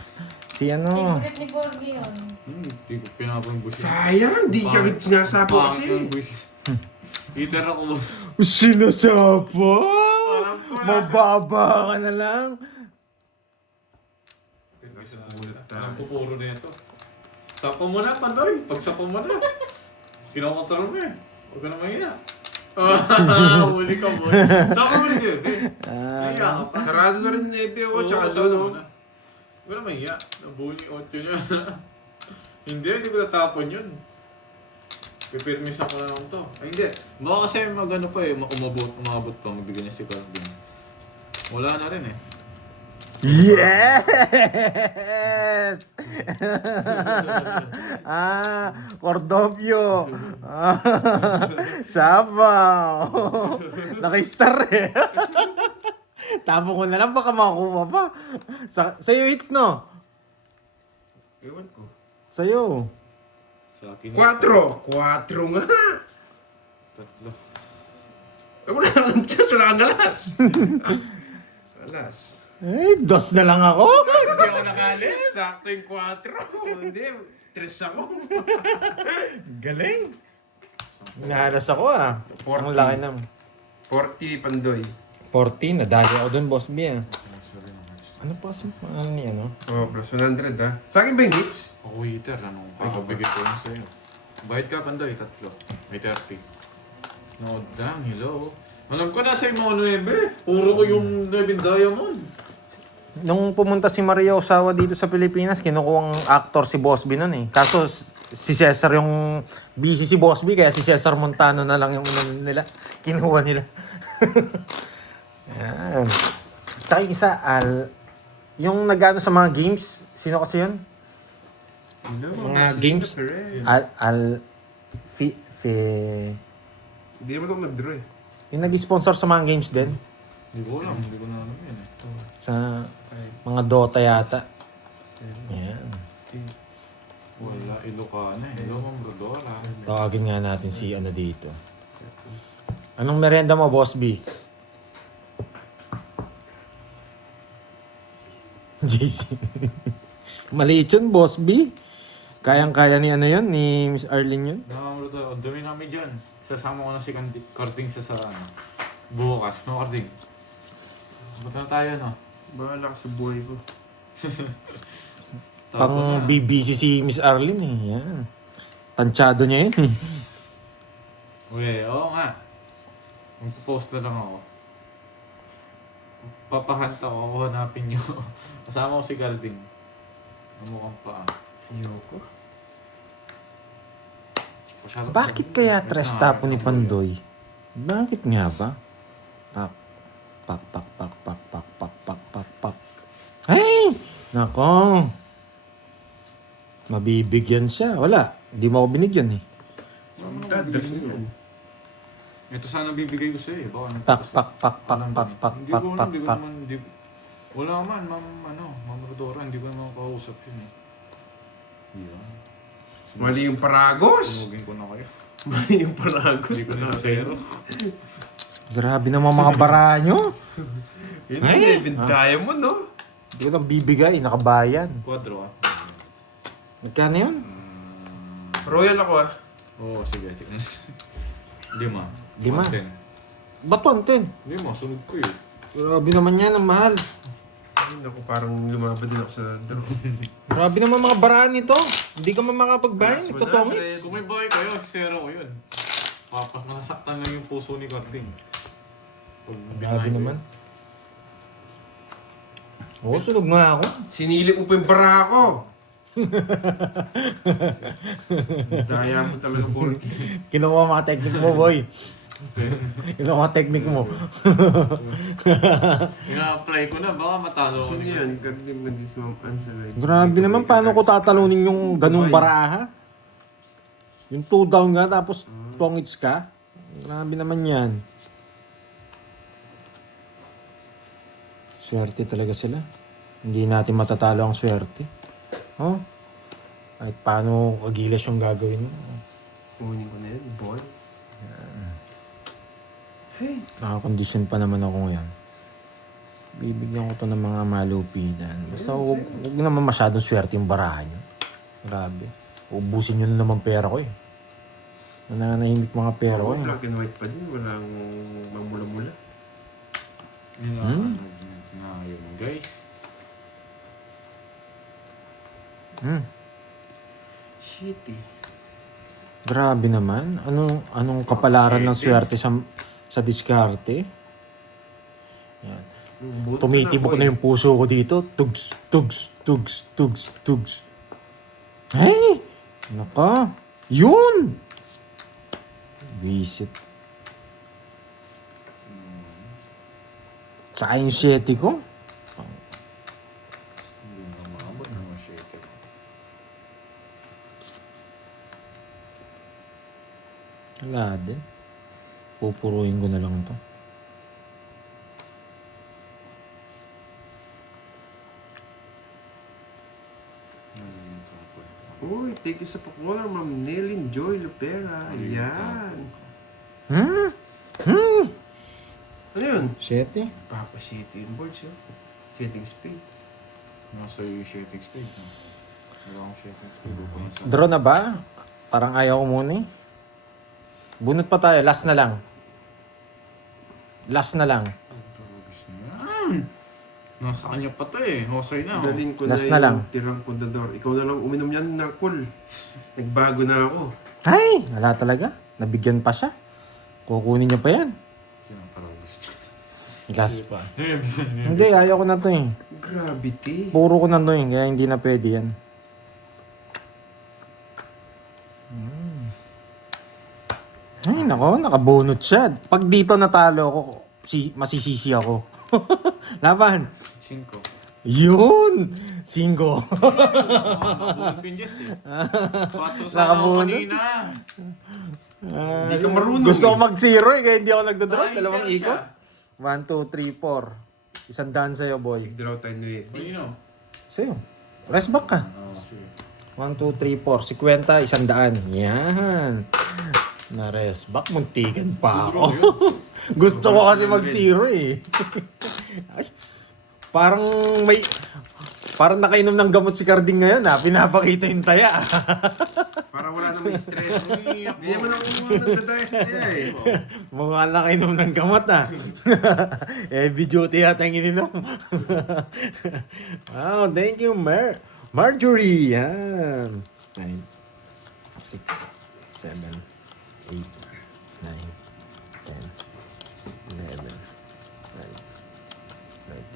Si ano? Favorite ni Borgie yun. Hindi ko pinapang busi. Sayang, di ka agad sinasapo kasi. Eater ako. Sinasapa? Mababa ka na lang. Ang pupuro na ito. Sapa mo na, Pandoy. Pag sapa mo na. Kinokontrol mo eh. Huwag ka na mahiya. Huli ka mo. Sapa mo rin Bebe. Mahiya ka pa. Sarado na rin yung nebe ako, Oo, tsaka sapa doon, mo no? na. Huwag ka na mahiya. Nabuhay yung 8 niya. Hindi ko natapon yun. Pipirmis ako na lang to. Ay hindi. Baka kasi magano pa eh, umabot pa, magbigay niya si Corbin. Wala na rin eh. Yes! Cordovio. Sabaw. Naka-star eh. Tapo ko na lang, baka makakuha pa. Sa'yo hits, no? Ewan ko. Sa'yo. Sa akin. 4 nga. Tatlo. Eh, wala kang chance, wala kang galas. Galas. Eh, 2 na lang ako. Hindi ako nakalis. Sakto yung 4. Hindi, 3 ako. Galing. Nahalas ako ah. 40. Ang laki naman. 40 Pandoy. 40, nadali ako dun, boss B ah. Sorry naman. Ano pa kasi ano ni ano? Oh, plus 100 ah. Sa akin ba yung hits? Ako eater, anong papabigay ko yun sa'yo? Bayad ka, Pandoy, 3. May 30. No, damn, hello. Alam ko na sa'yo mga 9. Puro ko yung 9 diamond. Nung pumunta si Maria Osawa dito sa Pilipinas, kinukuha ang actor si Boss B nun eh. Kaso si Cesar yung busy si Boss B, kaya si Cesar Montano na lang yung unang nila. Kinuha nila. Yan. Tsaka yung isa, yung nagano sa mga games, sino kasi yun? Mga games? Hindi naman ako nag-draw eh. Yung nag-sponsor sa mga games din. Hindi ko alam, hindi ko na alam yan eh. Sa mga Dota yata. Yan. Wala, Ilocana eh. Ilocang Brodora. Tawagin nga natin si ano dito. Anong merienda mo, Boss B? JC. Maliit yun, Boss B. Kayang-kaya ni ano yun, ni Miss Arlene yun. Brodora, ang dami namin dyan. Sasama ko na si Carding sa ano. Bukas, no, Karding? Punta na tayo, no? Bahala ka sa buhay ko. Tapo Pang na. BBC si Miss Arlene eh. Yan. Tansyado niya yun eh. Uy, oo nga. Magpo-post na lang ako. Papahanta ko, ako hanapin nyo. Kasama ko si Galding. Namukhang pa. Ayoko. Bakit kaya tres tapo ni Pandoy? Bakit nga ba? Pak, pak, pak, pak, pak, pak, pak, pak, pak, pak. Ay! Nako! Mabibigyan siya. Wala. Hindi mo ako binigyan eh. Dadas yan. Ito sana bibigay ko sa'yo. Baka Pak, pak, pak, pak, pak, pak, Hindi pak, ko pak, hindi ko pak. naman, wala man, Ma'am Rodora, hindi ko naman kausap yun eh. Yan. Mali yung paragos! Sunugin ko na kayo. Mali yung paragos. Hindi ko na sa zero. Grabe naman mga bara nyo. Yun Ay! na, diamond, no? Hindi ko nang bibigay. Nakabayan. Quadro ah. Magkano yun? Royal ako, ah. Oo, sige. Tignan. 5. 5? 10. Ba't 110? 5, sunod ko eh. Grabe naman yan. Ang mahal. Ay, naku, parang lumabad din ako sa draw. Grabe naman mga bara nito. Hindi ka man makapagbayan. Mas Ito tongits. Kung may bahay kayo, zero ko yun. Nasasaktan lang yung puso ni Carding. Grabe naman. Oo, sunog nga ako. Sinilip mo pa yung bara ko! Daya mo talaga, Borg. Kinuha mga technique mo, boy. Kinuha mga technique mo. Ina-apply ko na, baka matalo ko. Sino yan? Gardim na this ma'am answer. Grabe naman. Paano ko tatalunin yung ganung baraha? Yung 2 down nga, tapos tongits ka? Grabe naman yan. Swerte talaga sila. Hindi natin matatalo ang swerte. Oh? Kahit paano kagilas yung gagawin mo. Kunin ko na yan, boy. Hey! Nakakondisyon pa naman ako ngayon. Bibigyan ko to ng mga malupitan. Basta huwag naman masyadong swerte yung barahan nyo. Grabe. Ubusin nyo na naman pera ko eh. Nananahimik mga pera ko eh. Black and white pa din. Walang mamula-mula. Na yun guys. Shitty. Grabe naman. Anong kapalaran ng swerte sa diskarte? Yan. Tumitibok na yung puso ko dito. Tugs, tugs, tugs, tugs, tugs. Hey! Naka! Yun! Visit. Saka yung 7 ko. Hindi na maabot na ma-shake. Wala din. Pupuruin ko na lang to. Uy, thank you sa pakuha, Ma'am Nelin Joy Lupera. Ayan. Ano yun? 7? Papa City yung boards yun. Setting speed. Nasa yung shooting speed. No? Wala akong shooting speed. Draw na ba? Parang ayaw ko muna eh. Bunot pa tayo. Last na lang. Last na lang. Nasa kanya pa to eh. Hosay na. Oh. Dalhin ko Last na na lang. yung tirang kondador. Ikaw na lang uminom yan na cool. Nagbago na ako. Ay! Wala talaga. Nabigyan pa siya. Kukunin niya pa yan. Last pa. Hindi, ayaw ko na to eh. Gravity. Puro ko na to eh. Kaya hindi na pwede yan. Ay, nako. Nakabunot siya. Pag dito natalo ako, masisisi ako. Laban. 5. Yun! 5. Nakabuhan ko yung Diyos eh. 4 sana ako Nakabunot. kanina. Hindi ka marunong Gusto ko eh. mag-0 eh, kaya hindi ako nagdodraw. Ay, Dalawang siya. ikot. 1, 2, 3, 4. Isang daan sa'yo, boy. Draw tayo na yun. Kanino? Sa'yo. Rest back ka. Oo, sige. 1, 2, 3, 4. 50, isang daan. Yan. Na-rest back. Muntikan pa ako. Gusto ko kasi mag-0 eh. Ay, parang nakainom ng gamot si Carding ngayon ha. Pinapakita yung taya. Para Para wala nang may stress. Hindi naman ako nagdadayas niya eh. Mukha lang kainom ng gamot heavy duty yata yung ininom. Wow, thank you, Marjorie. Yan. 9, 6, 7, 8, 9, 10, 11, 12,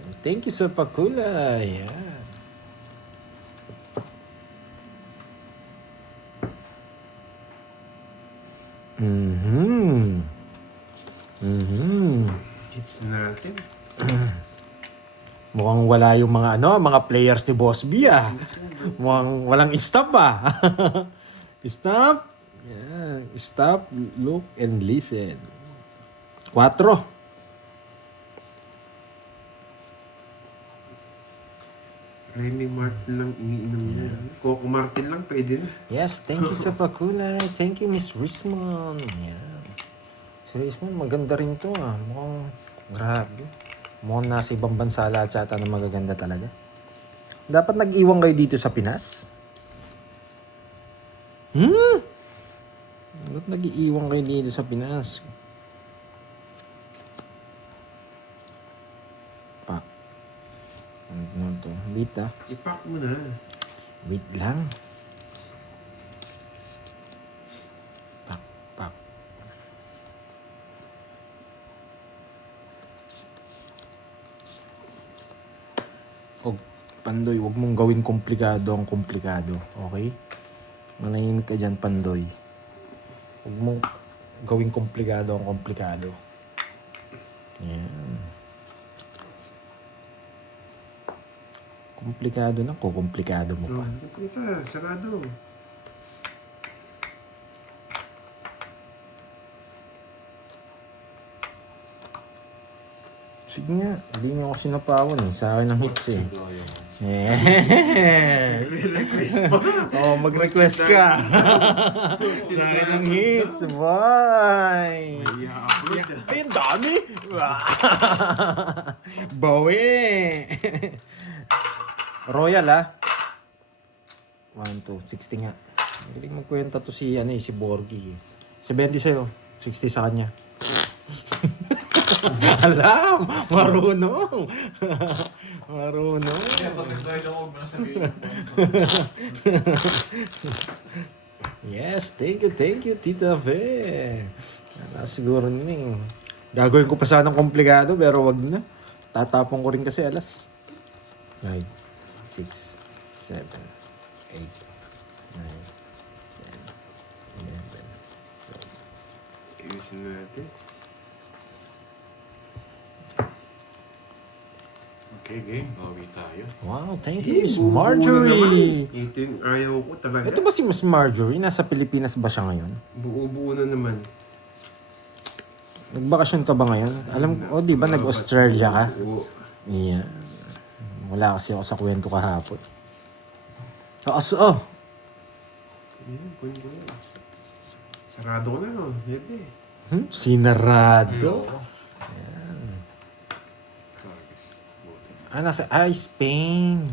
13. Thank you sa pakulay. Yan. Mhm. Mhm. Hits natin. Mukhang wala yung mga players ni Boss B Mukhang walang stop Stop. Yeah. Stop, look, and listen. 4. Remy Martin lang iniinom niya. Coco Martin lang pwede na. Yes, thank you sa pakulay. Thank you, Miss Rismon. Yan. Si Rismon, maganda rin to Mukhang, grabe. Mukhang nasa ibang bansa lahat yata na magaganda talaga. Dapat nag-iwan kayo dito sa Pinas? Dapat nag-iwan kayo dito sa Pinas. Pa. Ano to? Wait Ipack mo na. Wait lang. Pak. Pandoy, huwag mong gawin komplikado ang komplikado. Okay? Manahimik ka dyan, Pandoy. Huwag mong gawin komplikado ang komplikado. Yan. Komplikado na, kukomplikado mo pa. Kita, sarado. Sige nga, hindi nyo ako sinapawan Sa akin ang hits Yeah. Request pa. Mag-request ka. Sa akin ang hits. Bye. I-upload. Ay, ang dami. Bawi. Royal 1, 2, 60 nga. Magaling magkwenta to si Borgie. 70 sa'yo. 60 sa kanya. Alam! Marunong! Marunong! Kaya pag nag-ride ako, huwag mo na sabihin. Yes, thank you, Tita Fe. Siguro gagawin ko pa sanang komplikado, pero wag na. Tatapon ko rin kasi alas. 9, 6, 7, 8, 9, 10, 11, 12. Ayusin natin. Okay, game. Bawi tayo. Wow, thank you, Miss Marjorie. Ito yung ayaw ko talaga. Ito ba si Miss Marjorie? Nasa Pilipinas ba siya ngayon? Buo-buo na naman. Nagbakasyon ka ba ngayon? Alam ko, di ba nag-Australia ka? Oo. Yeah. Wala kasi ako sa kwento kahapon. Ayan, kunin ko yan. Sarado ko na, no? Bebe. Sinarado? Karagis. Buti. Nasa Spain.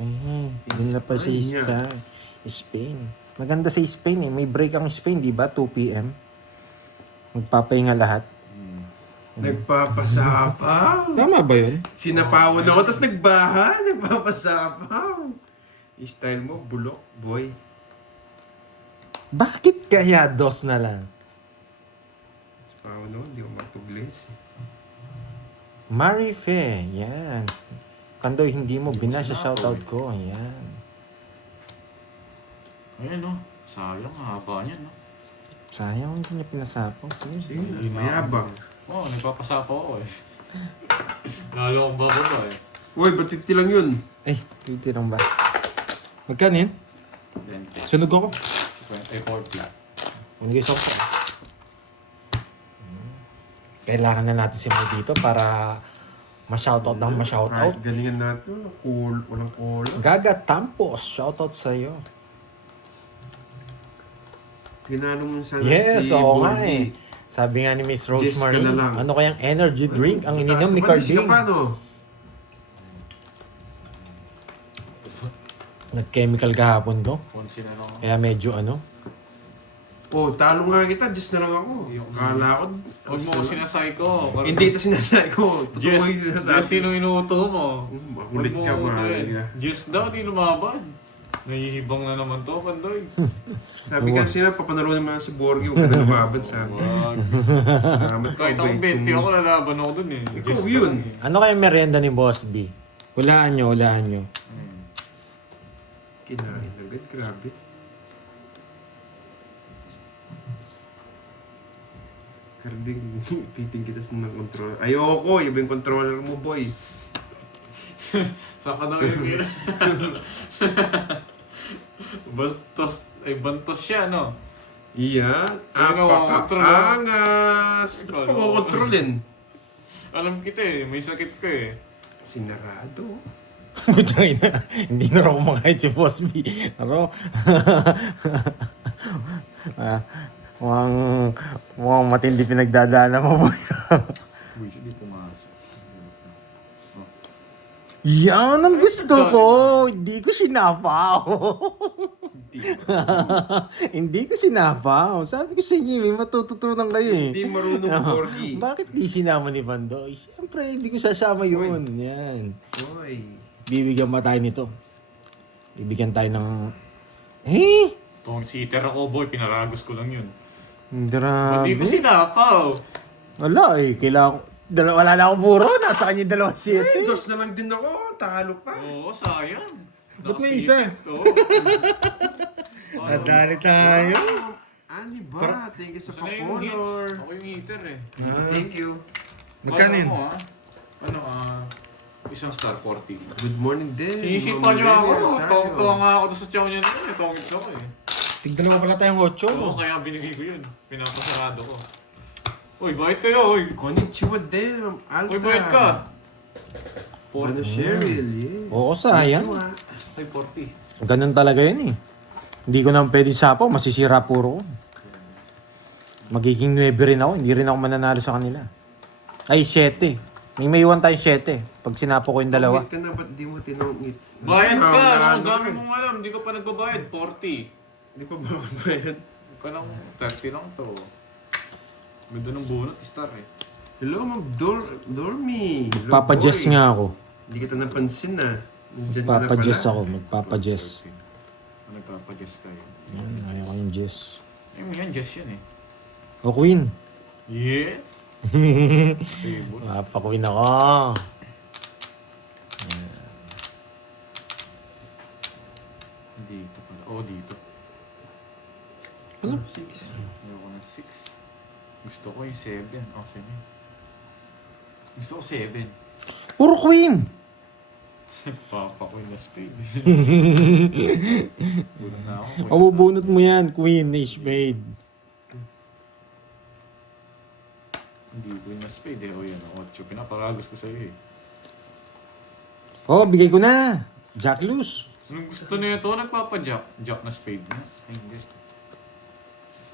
Okay. Doon na pa sa Spain, Spain. Maganda sa Spain May break ang Spain, di ba? 2 p.m. Magpapahinga lahat. Nagpapasapaw. Tama ba yun? Sinapawan ako, tapos nagbaha. Nagpapasapaw. Style mo, bulok, boy. Bakit kaya 2 na lang? Sapawan ako, hindi ko matuglis. Marife, yan. Kandoy, hindi mo binasa shoutout ko. Yan. Ayan, no? Sayang, haba niyan, no? Sayang, hindi niya pinasapaw. Sige. Sige, mayabang. Oo, nagpapasapa ako Lalo akong bababa Uy, ba't 50 lang yun? Titirang ba? Magkano yun? Then, Sunog ako. 40. Ano guys ako? Kailangan na natin si May dito para ma-shoutout ng ma-shoutout. Kahit galingan natin, walang cool. Gaga Tampos, shoutout sa'yo. Tinanong mo sana Yes, si oo nga Borgie. Sabi nga ni Miss Jess ka Rosemary, na lang. ano kayang energy drink ang ininom ni Mataas ka Carding? pa, no? Nag-chemical kahapon to. Punsi na lang. Kaya medyo Oh, talo nga kita, Diyos na lang ako. Kala ko. Huwag mo ko sinasay ko. Hindi ito sinasabi ko. Totoo Diyos, yung sinasabi. Diyos sino inuuto mo? Makulit ka, Huwag mo mahal utuin. ka. Diyos daw, di lumaban. Nahihibang na naman to, Pandoy. Sabi kasi na, papanaro naman si Borgie, huwag ka na lumaban, sabi. Wag. Salamat Kahit ako 20 ako, lalaban ako dun eh. Ikaw, Diyos ka yun. lang eh. Ano kaya merienda ni Boss B? Hulaan nyo, hulaan nyo. Kinain agad, grabe. Karding, piting kita sa ng control. Ayoko, iba yung controller mo, boy. Saan ka daw yung mira? Bastos, ay bantos siya, no? Iyan, Ano, control, apaka-angas. Control. Ba't pa kukontrolin? Alam kita eh, may sakit ka eh. Sinarado. Kutsangin na. Hindi na raw kumakain si Boss B. Ano? Mukhang matindi pinagdadaanan mo, boy. Uy, sige pumasok. Yan ang gusto ko. Hindi ko sinapaw. Hindi ko sinapaw. Sabi ko sa inyo, may matututunan kayo eh. Hindi marunong Borgie. Bakit di sinama ni Bandoy? Siyempre, hindi ko sasama yun. Yan. Boy. Bibigyan ba tayo nito? Bibigyan tayo ng... Eh! Tong sitter ako, boy, pinaragos ko lang yun. Grabe. Hindi ko sinapaw. Wala eh. Kailangan... Wala na akong buro. Nasa kanya yung 2-7. Dos na lang din ako, talo pa. Oo, sayang. Ba't may isa? Oo. Nadali tayo. Ani ba? Thank you sa Sana yung hits. pa-color. Ako yung hitter eh. Thank you. Magkano yun? Mo, ah? Ano, isang star 40. Good morning din. Sinisipan niyo ako. Rosario. Tuwang-tuwa nga ako doon sa chow niya na. Tongits ako eh. Tignan mo pala tayong 8. Oo, kaya binigay ko yun. Pinapasarado ko. Uy, bakit kayo? Uy, Konnichiwa din, Ma'am Alta. uy, bakit ka? Ano, Cheryl, yeah. Oo, sayang. Konnichiwa. Ay, 40. Ganun talaga yun eh. Hindi ko naman pwede sapaw. Masisira puro ko. Magiging 9 rin ako. Hindi rin ako mananalo sa kanila. Ay, 7. May iwan tayong 7. Pag sinapo ko yung dalawa. Wait ka na, ba't di mo tinongit? Bayad ka! Ang Ano, dami mong alam. Hindi ko pa nagbabayad. 40. Di pa ba ako bayad? Ka lang, 30 lang to. Ganda ng bunot, star eh. Hello, Ma'am Dormy. Hello, Magpapadjust boy. nga ako. Hindi kita napansin na. Nandyan ka na Magpapadjust pala. ako. Magpapadjust. Nagpapadjust kayo. Yan, ayaw ko yung Jess. Ay mo yan, just yan eh. O, Queen. Yes! Stable. Mapa-Queen ako. Dito pala. Oh, dito. Ano? 6. Ayoko ng 6. Gusto ko yung 7. Oh, 7. Gusto ko 7. Puro Queen. Papa ko yung spade. Wala na ako. Mabubunot mo yan, Queen, Ace Spade. Hindi ko yung spade eh. O yan, 8. Pinaparagos ko sa'yo eh. Oh, bigay ko na. Jack loose. Anong gusto na ito? Nagpapajack. Jack na spade na? Ay, hindi.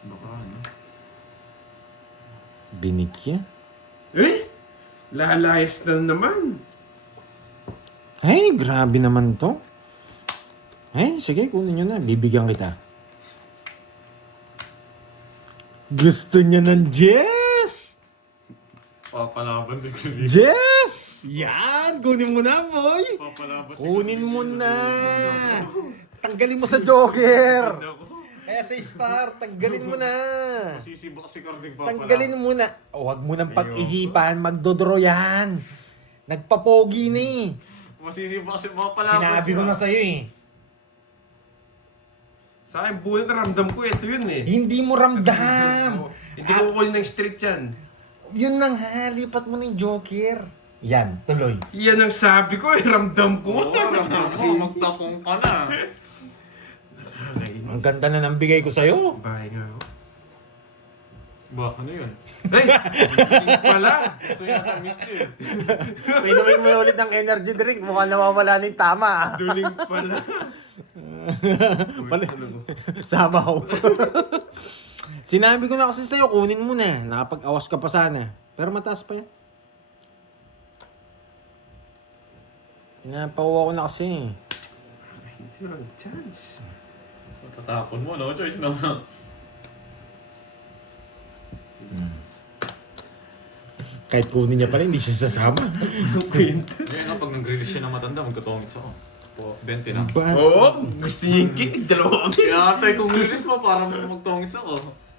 Baka ano? Binikya. Eh? Lalayas na naman. Ay, grabe naman to. Ay, sige, kunin nyo na. Bibigyan kita. Gusto niya ng Jess! Papalaban si Kuya. Jess! Yan! Kunin mo na, boy! Papalaban si Kunin mo na! Tanggalin mo sa Joker! Kaya sa Star, tanggalin mo na! Masisibak si Carding papalaban. Tanggalin mo na! Huwag mo nang pag-isipan, magdodro yan! Nagpapogi na eh! Masisibak si papalaban. Sinabi ko na sa'yo eh. Sa akin, buhay na ramdam ko. Ito yun eh. Hindi mo ramdam! Hindi ko kukunin ng street yan. Yun lang ha, lipat mo na yung Joker. Yan, tuloy. Yan ang sabi ko eh. Ramdam ko. Oo, ramdam mo. Magtapong ka na. Ang ganda na ng bigay ko sa'yo. Bahay nga ako. Ba, ano yun? Hey! Hindi pala. Gusto niya na-miss ko eh. Inumin mo ulit ng energy drink, mukhang nawawala na yung tama. Duling pala. Pala, sabaw. Sinabi ko na kasi sa'yo, kunin mo na. Nakapag-awas ka pa sana. Pero mataas pa yan. Pinapawa ko na kasi. Walang chance. Tatapon mo, no choice no? Kahit kunin niya pala, hindi siya sasama. Ngayon pag nag-release siya ng matanda, magtutongits ako. Po, 20 lang. Ba? Oo, gusto niya yung kinig, dalawa kami. Kaya atay kung release mo para magtongits ako.